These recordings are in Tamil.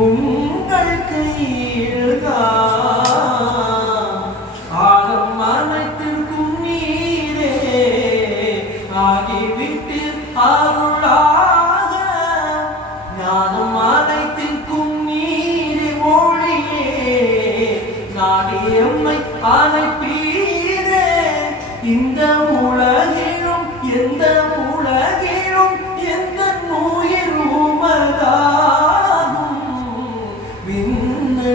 உங்கள் கையில்தான். ஆகம் அனைத்திற்கும் நீரே ஆகிவிட்டு அருளாக. ஞானம் அனைத்திற்கும் நீரே மொழியே நாடி எம்மை அனுப்பீரே இந்த உலகிலும் எந்த உலகிலும் எந்த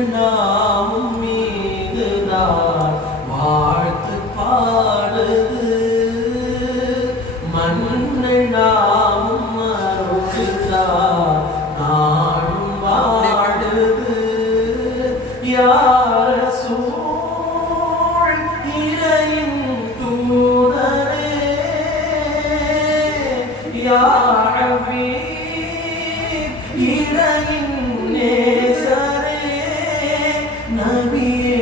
நாமும் மீது நான் வாழ்த்து பாடுது. மண்ணு நாமும் அருள்தான் நானும் வாடுது. யார சூழ் இறையின் தூதரே? யாழவே இறையின் நேசரே? நபியே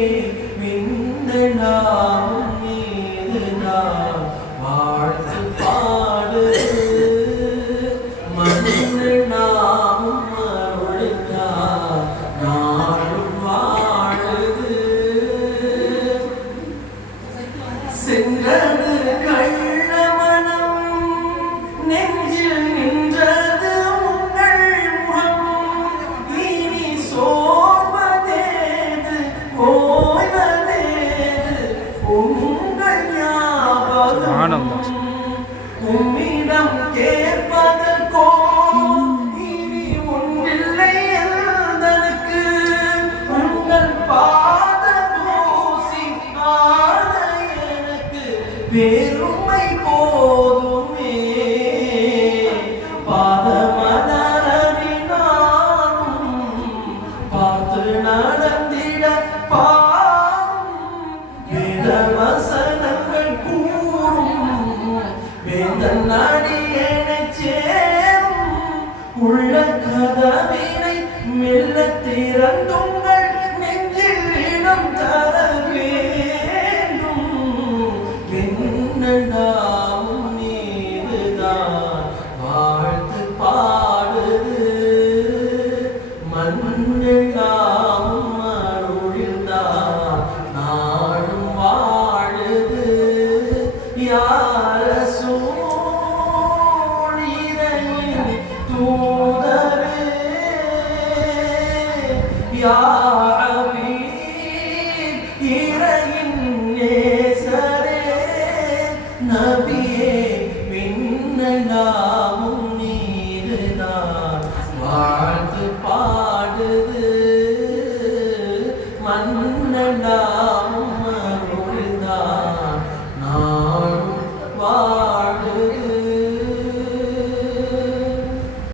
விந்து நாம் மீது நாம் வாழ்த்து பாடு. மண்ணு நாமும் நாடும் வாழுது. சென்றது கள்ளமனம் நெஞ்சில் உம்மிடம் கேட்பதற்கோ இனி ஒன்றில்லை என்பதற்கு உங்கள் பாத தூசி ஆன எனக்கு பெருமை போதுமே. பாதமலரடினாலும் பார்த்து நடந்திட பாரும். யாவி இறையின்